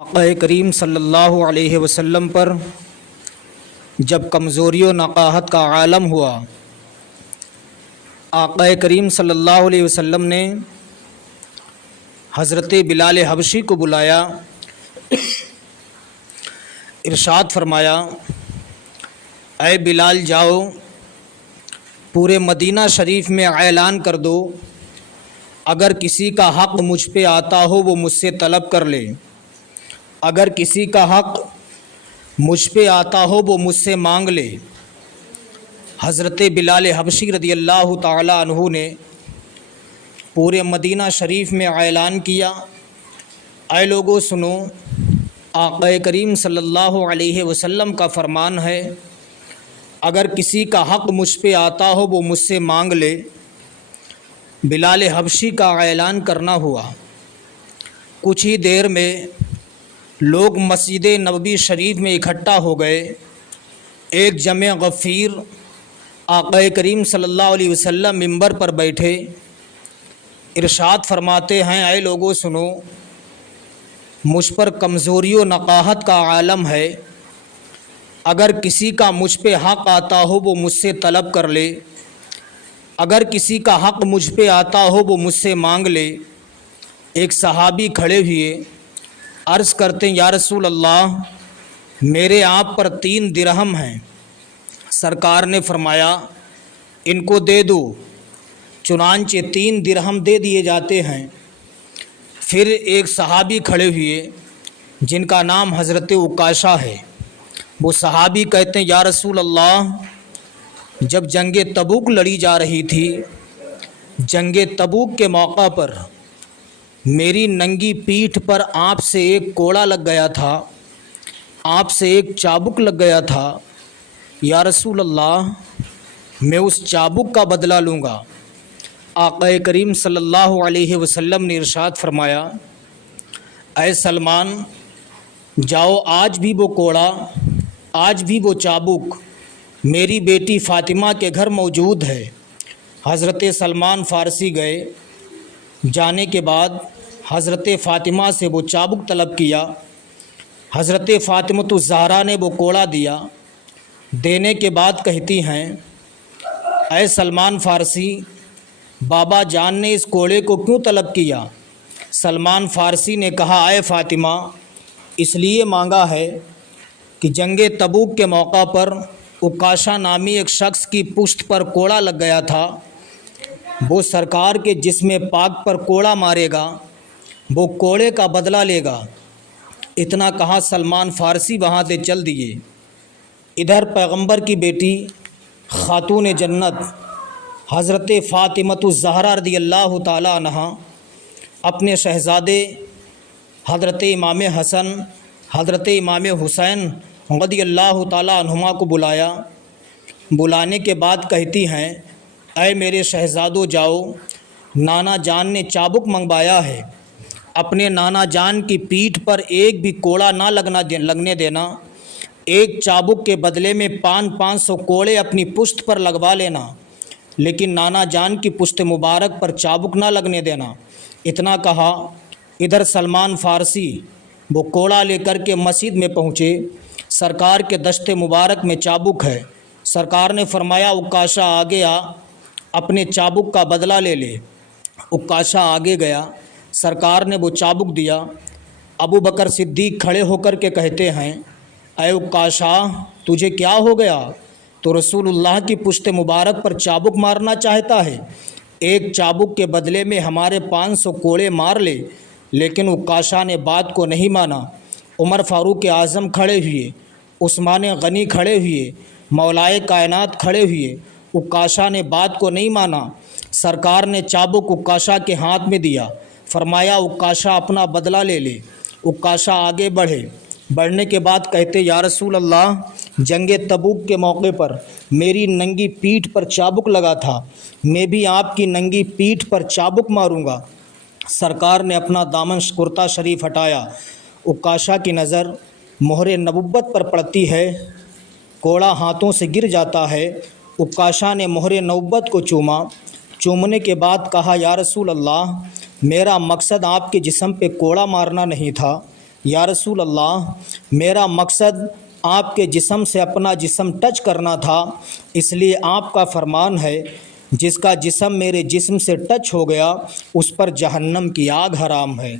آقا کریم صلی اللہ علیہ وسلم پر جب کمزوری و نقاہت کا عالم ہوا، آقا کریم صلی اللہ علیہ وسلم نے حضرت بلال حبشی کو بلایا، ارشاد فرمایا، اے بلال جاؤ پورے مدینہ شریف میں اعلان کر دو، اگر کسی کا حق مجھ پہ آتا ہو وہ مجھ سے طلب کر لے، اگر کسی کا حق مجھ پہ آتا ہو وہ مجھ سے مانگ لے۔ حضرت بلال حبشی رضی اللہ تعالی عنہ نے پورے مدینہ شریف میں اعلان کیا، اے لوگو سنو، آقا کریم صلی اللہ علیہ وسلم کا فرمان ہے، اگر کسی کا حق مجھ پہ آتا ہو وہ مجھ سے مانگ لے۔ بلال حبشی کا اعلان کرنا ہوا، کچھ ہی دیر میں لوگ مسجد نبوی شریف میں اکٹھا ہو گئے۔ ایک جمع غفیر آقا کریم صلی اللہ علیہ وسلم منبر پر بیٹھے، ارشاد فرماتے ہیں، اے لوگو سنو، مجھ پر کمزوری و نقاہت کا عالم ہے، اگر کسی کا مجھ پہ حق آتا ہو وہ مجھ سے طلب کر لے، اگر کسی کا حق مجھ پہ آتا ہو وہ مجھ سے مانگ لے۔ ایک صحابی کھڑے ہوئے، عرض کرتے ہیں، یا رسول اللہ، میرے آپ پر 3 درہم ہیں۔ سرکار نے فرمایا، ان کو دے دو۔ چنانچہ 3 درہم دے دیے جاتے ہیں۔ پھر ایک صحابی کھڑے ہوئے جن کا نام حضرت عکاشہ ہے، وہ صحابی کہتے ہیں، یا رسول اللہ، جب جنگ تبوک لڑی جا رہی تھی، جنگ تبوک کے موقع پر میری ننگی پیٹھ پر آپ سے ایک کوڑا لگ گیا تھا، آپ سے ایک چابک لگ گیا تھا، یا رسول اللہ، میں اس چابک کا بدلہ لوں گا۔ آقا کریم صلی اللہ علیہ وسلم نے ارشاد فرمایا، اے سلمان، جاؤ، آج بھی وہ کوڑا، آج بھی وہ چابک میری بیٹی فاطمہ کے گھر موجود ہے۔ حضرت سلمان فارسی گئے، جانے کے بعد حضرت فاطمہ سے وہ چابک طلب کیا۔ حضرت فاطمہ الزہرا نے وہ کوڑا دیا، دینے کے بعد کہتی ہیں، اے سلمان فارسی، بابا جان نے اس کوڑے کو کیوں طلب کیا؟ سلمان فارسی نے کہا، اے فاطمہ، اس لیے مانگا ہے کہ جنگ تبوک کے موقع پر عکاشہ نامی ایک شخص کی پشت پر کوڑا لگ گیا تھا، وہ سرکار کے جسم پاک پر کوڑا مارے گا، وہ کوڑے کا بدلہ لے گا۔ اتنا کہا، سلمان فارسی وہاں سے چل دیے۔ ادھر پیغمبر کی بیٹی خاتون جنت حضرت فاطمہ الزہرا رضی اللہ تعالی عنہا اپنے شہزادے حضرت امام حسن، حضرت امام حسین رضی اللہ تعالی عنہما کو بلایا۔ بلانے کے بعد کہتی ہیں، اے میرے شہزادو، جاؤ، نانا جان نے چابک منگوایا ہے، اپنے نانا جان کی پیٹھ پر ایک بھی کوڑا نہ لگنے دینا، ایک چابک کے بدلے میں 500 کوڑے اپنی پشت پر لگوا لینا، لیکن نانا جان کی پشت مبارک پر چابک نہ لگنے دینا۔ اتنا کہا، ادھر سلمان فارسی وہ کوڑا لے کر کے مسجد میں پہنچے، سرکار کے دشت مبارک میں چابک ہے۔ سرکار نے فرمایا، عکاشہ آگے آ، اپنے چابک کا بدلہ لے لے۔ عکاشہ آگے گیا، سرکار نے وہ چابک دیا۔ ابو بکر صدیق کھڑے ہو کر کے کہتے ہیں، اے عکاشہ، تجھے کیا ہو گیا؟ تو رسول اللہ کی پشت مبارک پر چابک مارنا چاہتا ہے، ایک چابک کے بدلے میں ہمارے 500 کوڑے مار لے۔ لیکن عکاشہ نے بات کو نہیں مانا۔ عمر فاروق اعظم کھڑے ہوئے، عثمان غنی کھڑے ہوئے، مولائے کائنات کھڑے ہوئے، عکاشہ نے بات کو نہیں مانا۔ سرکار نے چابک عکاشہ کے ہاتھ میں دیا، فرمایا، عکاشہ اپنا بدلہ لے لے۔ عکاشہ آگے بڑھے، بڑھنے کے بعد کہتے، یا رسول اللہ، جنگ تبوک کے موقع پر میری ننگی پیٹھ پر چابک لگا تھا، میں بھی آپ کی ننگی پیٹھ پر چابک ماروں گا۔ سرکار نے اپنا دامن کرتا شریف ہٹایا، عکاشہ کی نظر مہر نبوت پر پڑتی ہے، کوڑا ہاتھوں سے گر جاتا ہے۔ عکاشہ نے مہر نبوت کو چوما، چومنے کے بعد کہا، یا رسول اللہ، میرا مقصد آپ کے جسم پہ کوڑا مارنا نہیں تھا، یا رسول اللہ، میرا مقصد آپ کے جسم سے اپنا جسم ٹچ کرنا تھا، اس لیے آپ کا فرمان ہے جس کا جسم میرے جسم سے ٹچ ہو گیا اس پر جہنم کی آگ حرام ہے۔